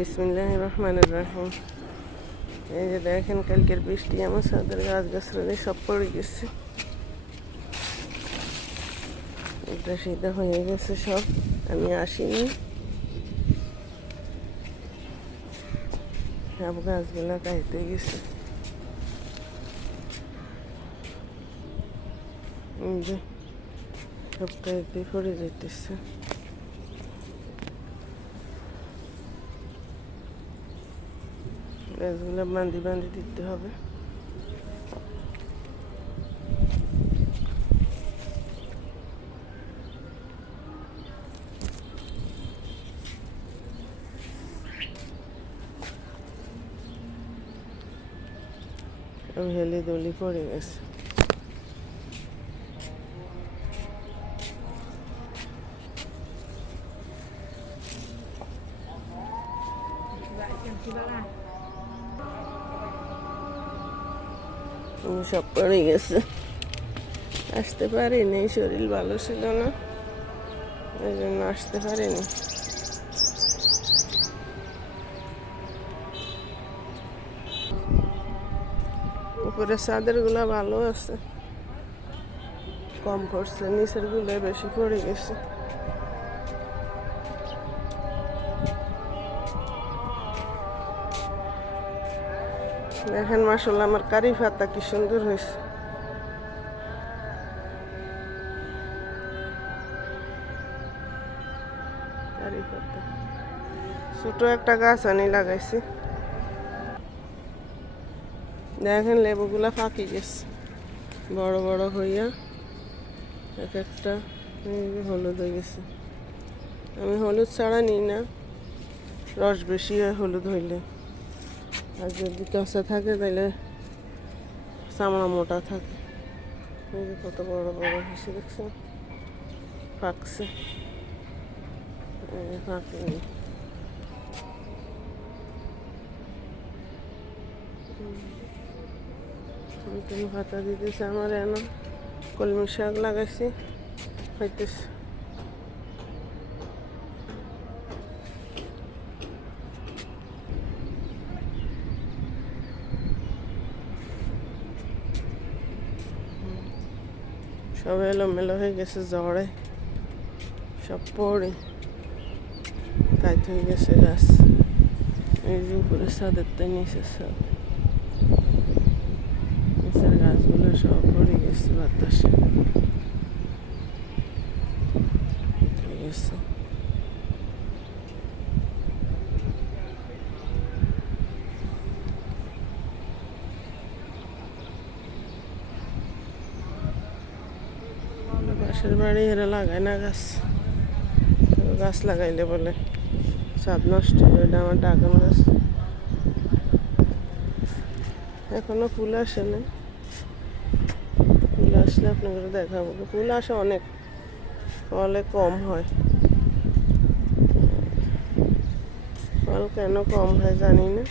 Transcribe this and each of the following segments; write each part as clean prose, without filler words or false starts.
বিসমিল্লাহির রহমানির রহিম। এই যে দেখেন কালকের বৃষ্টি আমার ছাদের গাছ গাছড়ি সব পড়ে গেছে, উল্টা সিধা হয়ে গেছে সব। আমি আসিনি, সব গাছগুলো কাইতে গেছে। এই যে সব কাইতে পড়ে যেতেছে। গাছগুলো বাঁধি বাঁধি দিতে হবে। হেলে দলি পড়ে গেছে। সব পড়ে গেছে, আসতে পারিনি, শরীর ভালো ছিল না, ওই জন্য আসতে পারিনি। উপরে ছাদের গুলা ভালো আছে, কম পড়ছে, নিচের গুলো বেশি পড়ে গেছে। দেখেন মাশাআল্লাহ আমার কারি পাতা কি সুন্দর হয়েছে। কারি পাতা ছোট একটা গাছ আনি লাগাইছি। দেখেন লেবুগুলা ফাঁকি গেছে, বড় বড় হইয়া এক একটা হলুদ হয়ে গেছে। আমি হলুদ ছাড়া নিই না, রস বেশি হয় হলুদ হইলে, আর যদি কাঁচা থাকে তাহলে চামড়া মোটা থাকে। এই যে কত বড় বড় হয়েছে দেখছেন, পাকছে, পাকেনি। নতুন পাতা দিতেছে আমার, এনে কলমি শাক লাগাইছি, হইতেছে। সব এলোমেলো হয়ে গেছে, জ্বরে সব পড়ে কাইতে হয়ে গেছে গাছ। এই যে উপরে ছাদের তো নিচে সব নিচের গাছগুলো সব পড়ে গেছে বাতাসে গেছে। পাশের বাড়ি এরা লাগায় না গাছ, গাছ লাগাইলে বলে ছাদ নষ্ট হয়। এটা আমার ড্রাগন গাছ, এখনো ফুল আসে না, ফুল আসলে আপনাদের দেখাবো। ফুল আসে অনেক, ফলে কম হয়। ফল কেন কম হয় জানি না,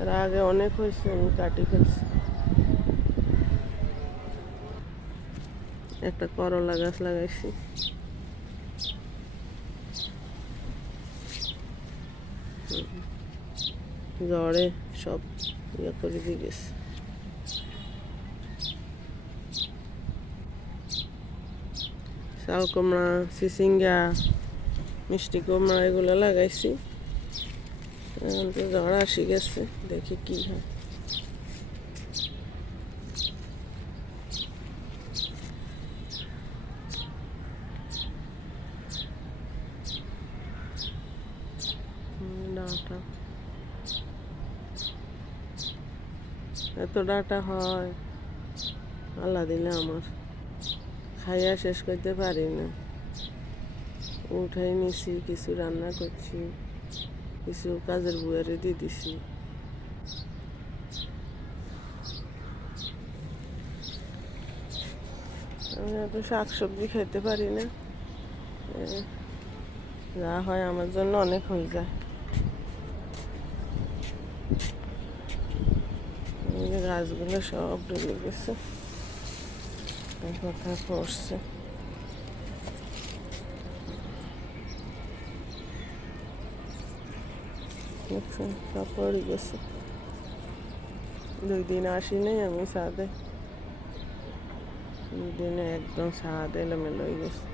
এর আগে অনেক হয়েছে, আমি কাটি ফেলছি। একটা করলা গাছ লাগাইছি, জ্বরে সব ইয়ে করে দিয়ে গেছে। চাল কুমড়া, চিচিঙ্গা, মিষ্টি কুমড়া এগুলো লাগাইছি। এখন তো জ্বর আসি গেছে, দেখি কি হয়। ডাঁটা এত ডাঁটা হয়, আল্লাহ দিলে আমার, খাইয়া শেষ করতে পারি না। উঠাই নিছি, কিছু রান্না করছি, কিছু কাজের বুয়ারে দিয়ে দিছি। আমি এত শাক সবজি খেতে পারি না, যা হয় আমার জন্য অনেক হয়ে যায়। এই যে গাছগুলো সব ডুবে গেছে, কথা পড়ছে। দেখছেন তারপরই গেছে। 2 দিন আসি নাই আমি ছাদে, 2 দিনে একদম ছাদ এলোমেলো হয়ে গেছে।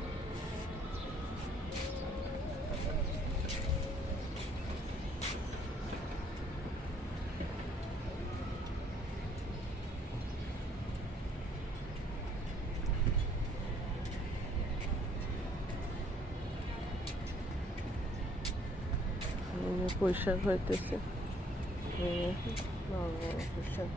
পুঁই শাক হইতেছে, বড় বড় পুঁই শাক।